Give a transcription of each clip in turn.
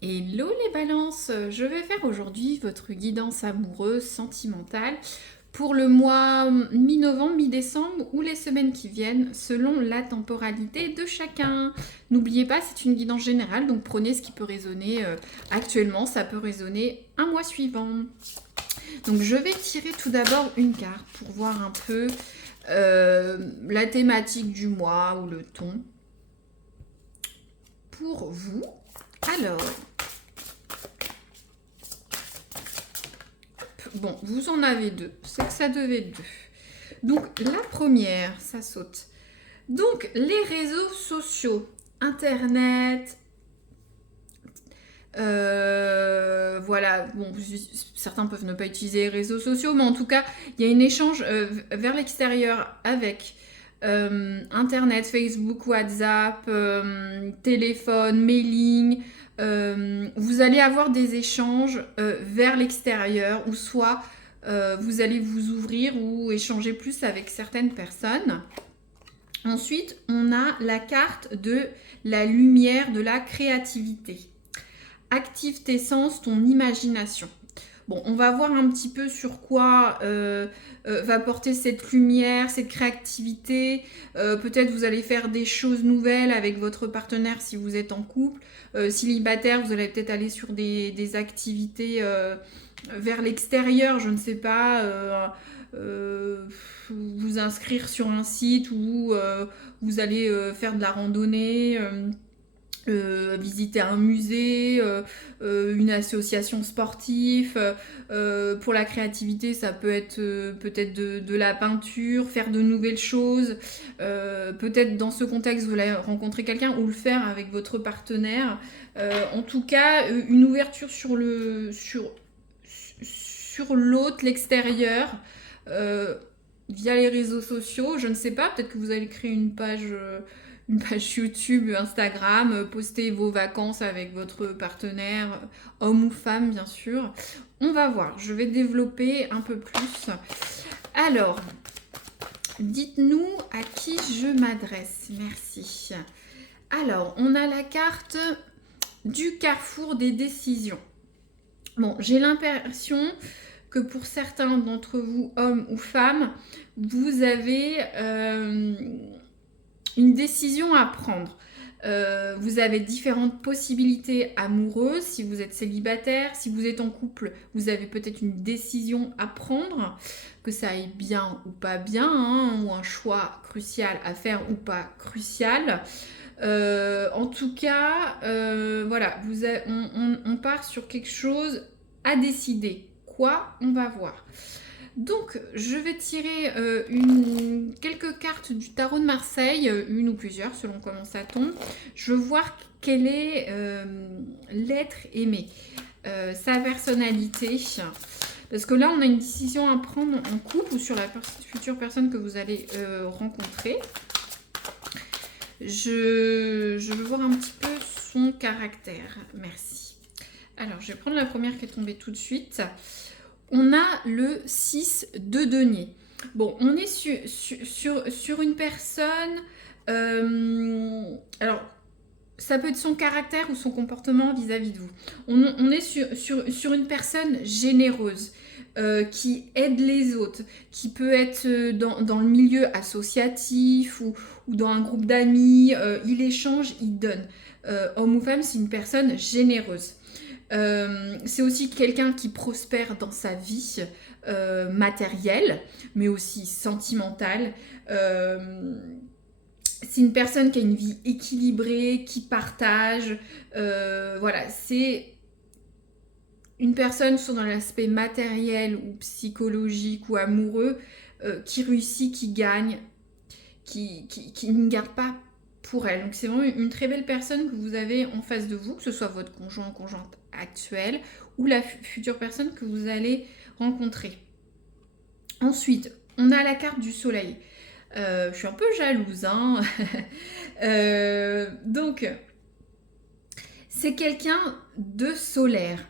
Hello les balances, je vais faire aujourd'hui votre guidance amoureuse, sentimentale pour le mois mi-novembre, mi-décembre ou les semaines qui viennent selon la temporalité de chacun. N'oubliez pas, c'est une guidance générale, donc prenez ce qui peut résonner actuellement, ça peut résonner un mois suivant. Donc je vais tirer tout d'abord une carte pour voir un peu la thématique du mois ou le ton pour vous. Alors, bon, vous en avez deux, c'est que ça devait être deux. Donc la première, ça saute. Donc les réseaux sociaux, Internet, voilà, bon, certains peuvent ne pas utiliser les réseaux sociaux, mais en tout cas, il y a un échange vers l'extérieur avec Internet, Facebook, WhatsApp, téléphone, mailing. Vous allez avoir des échanges vers l'extérieur, ou soit vous allez vous ouvrir ou échanger plus avec certaines personnes. Ensuite, on a la carte de la lumière, de la créativité. Active tes sens, ton imagination. Bon, on va voir un petit peu sur quoi va porter cette lumière, cette créativité. Peut-être vous allez faire des choses nouvelles avec votre partenaire si vous êtes en couple. Célibataire, vous allez peut-être aller sur des activités vers l'extérieur, je ne sais pas. Vous inscrire sur un site où vous allez faire de la randonnée. Visiter un musée, une association sportive. Pour la créativité, ça peut être peut-être de la peinture, faire de nouvelles choses. Peut-être dans ce contexte, vous allez rencontrer quelqu'un ou le faire avec votre partenaire. En tout cas, une ouverture sur l'autre, l'extérieur, via les réseaux sociaux. Je ne sais pas, peut-être que vous allez créer une page YouTube, Instagram, poster vos vacances avec votre partenaire, homme ou femme bien sûr. On va voir, je vais développer un peu plus. Alors, dites-nous à qui je m'adresse. Merci. Alors, on a la carte du carrefour des décisions. Bon, j'ai l'impression que pour certains d'entre vous, hommes ou femmes, vous avez une décision à prendre. Vous avez différentes possibilités amoureuses si vous êtes célibataire, si vous êtes en couple, vous avez peut-être une décision à prendre, que ça aille bien ou pas bien, hein, ou un choix crucial à faire ou pas crucial. En tout cas, voilà, on part sur quelque chose à décider. Quoi? On va voir. Donc, je vais tirer quelques cartes du tarot de Marseille, une ou plusieurs, selon comment ça tombe. Je veux voir quel est l'être aimé, sa personnalité. Parce que là, on a une décision à prendre en couple ou sur la future personne que vous allez rencontrer. Je veux voir un petit peu son caractère. Merci. Alors, je vais prendre la première qui est tombée tout de suite. On a le 6 de denier. Bon, on est sur une personne... alors, ça peut être son caractère ou son comportement vis-à-vis de vous. On est sur une personne généreuse, qui aide les autres, qui peut être dans le milieu associatif ou dans un groupe d'amis. Il échange, il donne. Homme ou femme, c'est une personne généreuse. C'est aussi quelqu'un qui prospère dans sa vie matérielle, mais aussi sentimentale. C'est une personne qui a une vie équilibrée, qui partage. Voilà, c'est une personne, soit dans l'aspect matériel ou psychologique ou amoureux, qui réussit, qui gagne, qui ne garde pas pour elle. Donc c'est vraiment une très belle personne que vous avez en face de vous, que ce soit votre conjoint ou conjointe actuelle ou la future personne que vous allez rencontrer. Ensuite, on a la carte du soleil. Je suis un peu jalouse, hein. Donc, c'est quelqu'un de solaire,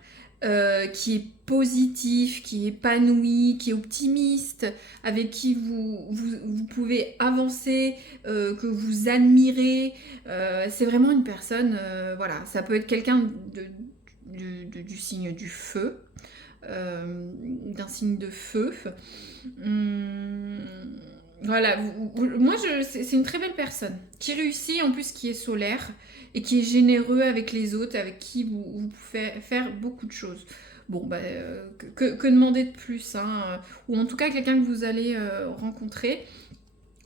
qui est positif, qui est épanoui, qui est optimiste, avec qui vous pouvez avancer, que vous admirez. C'est vraiment une personne, voilà, ça peut être quelqu'un du signe du feu, d'un signe de feu. Voilà, moi c'est une très belle personne qui réussit, en plus qui est solaire et qui est généreux avec les autres, avec qui vous pouvez faire beaucoup de choses. Bon, bah, que demander de plus, hein, ou en tout cas quelqu'un que vous allez rencontrer.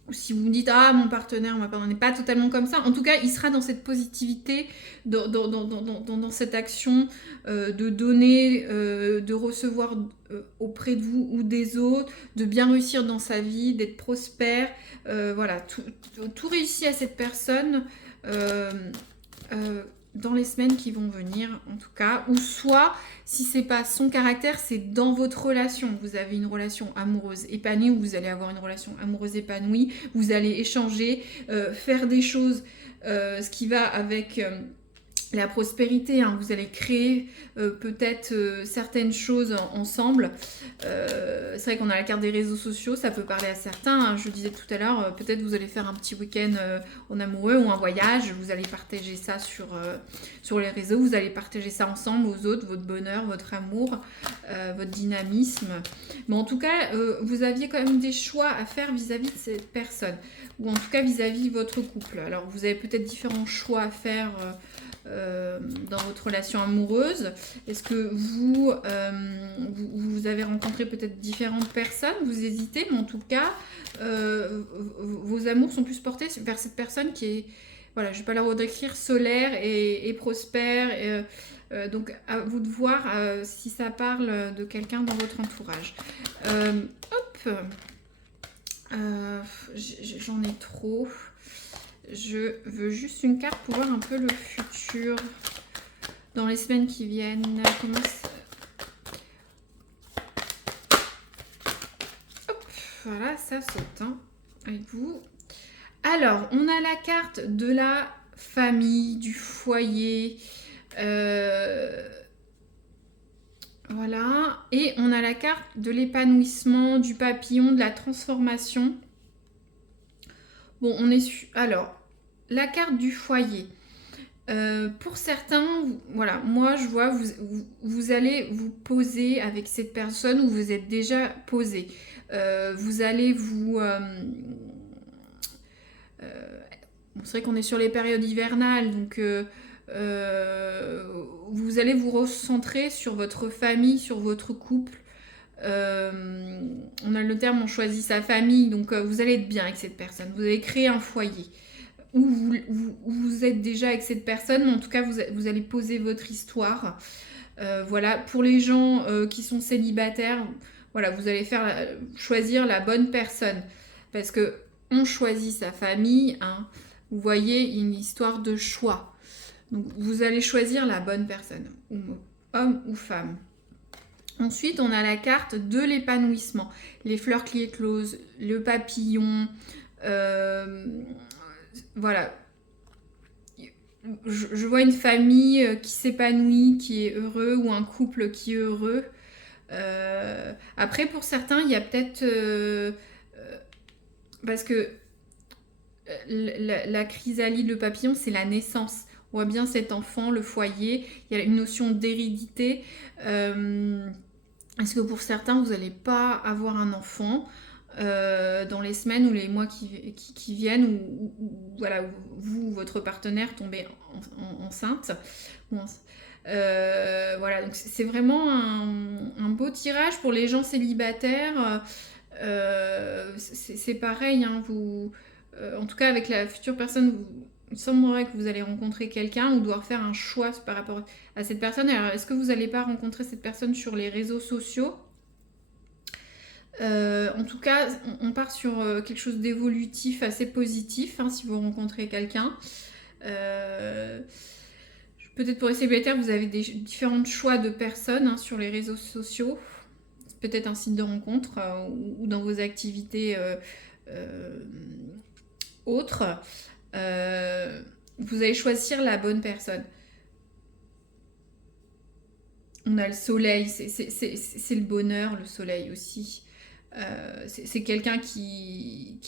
Ou si vous me dites, ah, mon partenaire n'est pas totalement comme ça, en tout cas, il sera dans cette positivité, dans cette action de donner, de recevoir auprès de vous ou des autres, de bien réussir dans sa vie, d'être prospère. Voilà, tout réussit à cette personne. Dans les semaines qui vont venir, en tout cas, ou soit, si c'est pas son caractère, c'est dans votre relation. Vous avez une relation amoureuse épanouie, ou vous allez avoir une relation amoureuse épanouie, vous allez échanger, faire des choses, ce qui va avec la prospérité, hein. Vous allez créer peut-être certaines choses ensemble. C'est vrai qu'on a la carte des réseaux sociaux, ça peut parler à certains, hein. Je disais tout à l'heure, peut-être vous allez faire un petit week-end en amoureux ou un voyage, vous allez partager ça sur les réseaux, vous allez partager ça ensemble aux autres, votre bonheur, votre amour, votre dynamisme. Mais en tout cas, vous aviez quand même des choix à faire vis-à-vis de cette personne, ou en tout cas vis-à-vis de votre couple. Alors vous avez peut-être différents choix à faire dans votre relation amoureuse. Est-ce que vous avez rencontré peut-être différentes personnes, vous hésitez, mais en tout cas vos amours sont plus portés vers cette personne qui est, voilà, je vais pas la redécrire, solaire et prospère, donc à vous de voir si ça parle de quelqu'un dans votre entourage. Hop, j'en ai trop. Je veux juste une carte pour voir un peu le futur dans les semaines qui viennent. Comment ça... Hop, voilà, ça saute, hein, avec vous. Alors, on a la carte de la famille, du foyer. Voilà. Et on a la carte de l'épanouissement, du papillon, de la transformation. Bon, on est... Alors, la carte du foyer. Pour certains, voilà, moi je vois, vous allez vous poser avec cette personne où vous êtes déjà posé. Vous allez vous... bon, c'est vrai qu'on est sur les périodes hivernales, donc vous allez vous recentrer sur votre famille, sur votre couple. On a le terme, on choisit sa famille, donc vous allez être bien avec cette personne. Vous allez créer un foyer où vous êtes déjà avec cette personne, mais en tout cas vous allez poser votre histoire. Voilà, pour les gens qui sont célibataires, voilà, vous allez choisir la bonne personne, parce que on choisit sa famille, hein. Vous voyez, il y a une histoire de choix. Donc vous allez choisir la bonne personne, homme ou femme. Ensuite, on a la carte de l'épanouissement. Les fleurs qui éclosent, le papillon. Voilà. Je vois une famille qui s'épanouit, qui est heureux, ou un couple qui est heureux. Après, pour certains, il y a peut-être... parce que la chrysalide, le papillon, c'est la naissance. On voit bien cet enfant, le foyer. Il y a une notion d'hérédité. Est-ce que pour certains, vous n'allez pas avoir un enfant dans les semaines ou les mois qui viennent, ou voilà, vous ou votre partenaire tombez enceinte. Voilà, donc c'est vraiment un beau tirage pour les gens célibataires. C'est pareil, hein, en tout cas avec la future personne, il semblerait que vous allez rencontrer quelqu'un ou devoir faire un choix par rapport à cette personne. Alors, est-ce que vous n'allez pas rencontrer cette personne sur les réseaux sociaux ? En tout cas, on part sur quelque chose d'évolutif, assez positif, hein, si vous rencontrez quelqu'un. Peut-être pour les célibataires, vous avez différents choix de personnes, hein, sur les réseaux sociaux. Peut-être un site de rencontre ou dans vos activités autres. Vous allez choisir la bonne personne. On a le soleil, c'est le bonheur, le soleil aussi. C'est quelqu'un qui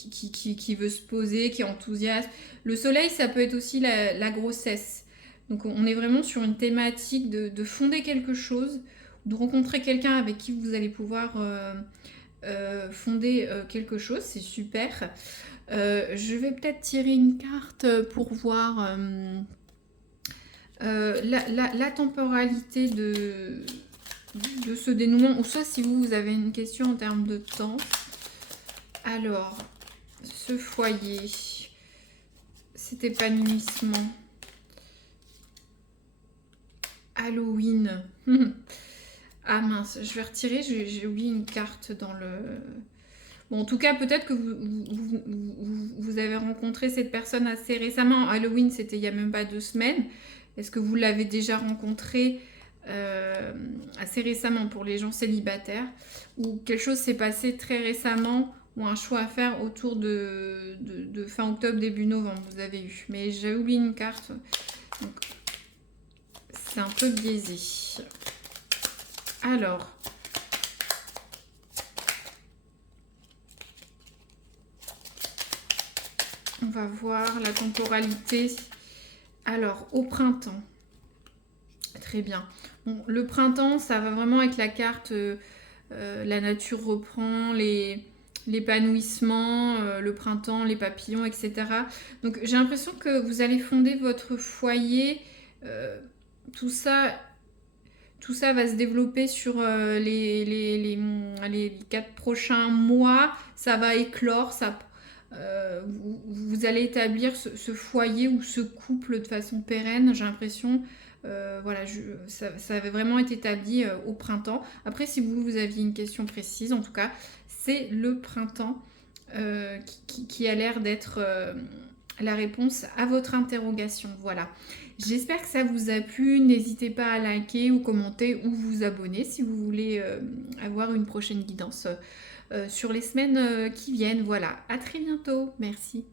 veut se poser, qui est enthousiaste. Le soleil, ça peut être aussi la grossesse. Donc on est vraiment sur une thématique de fonder quelque chose, de rencontrer quelqu'un avec qui vous allez pouvoir fonder quelque chose, c'est super. Je vais peut-être tirer une carte pour voir la temporalité de ce dénouement, ou soit si vous avez une question en termes de temps. Alors, ce foyer, cet épanouissement, Halloween. Ah mince, je vais retirer, j'ai oublié une carte dans le... Bon, en tout cas, peut-être que vous avez rencontré cette personne assez récemment. Halloween, c'était il n'y a même pas 2 semaines. Est-ce que vous l'avez déjà rencontré assez récemment pour les gens célibataires, ou quelque chose s'est passé très récemment, ou un choix à faire autour de fin octobre, début novembre, vous avez eu. Mais j'ai oublié une carte, donc c'est un peu biaisé. Alors, on va voir la temporalité. Alors, au printemps. Très bien. Bon, le printemps, ça va vraiment avec la carte la nature reprend, l'épanouissement, le printemps, les papillons, etc. Donc, j'ai l'impression que vous allez fonder votre foyer. Tout ça va se développer sur les 4 prochains mois. Ça va éclore, vous allez établir ce foyer ou ce couple de façon pérenne, j'ai l'impression. Voilà, ça avait vraiment été établi au printemps. Après, si vous aviez une question précise, en tout cas, c'est le printemps qui a l'air d'être la réponse à votre interrogation. Voilà. J'espère que ça vous a plu. N'hésitez pas à liker ou commenter ou vous abonner si vous voulez avoir une prochaine guidance sur les semaines qui viennent. Voilà, à très bientôt. Merci.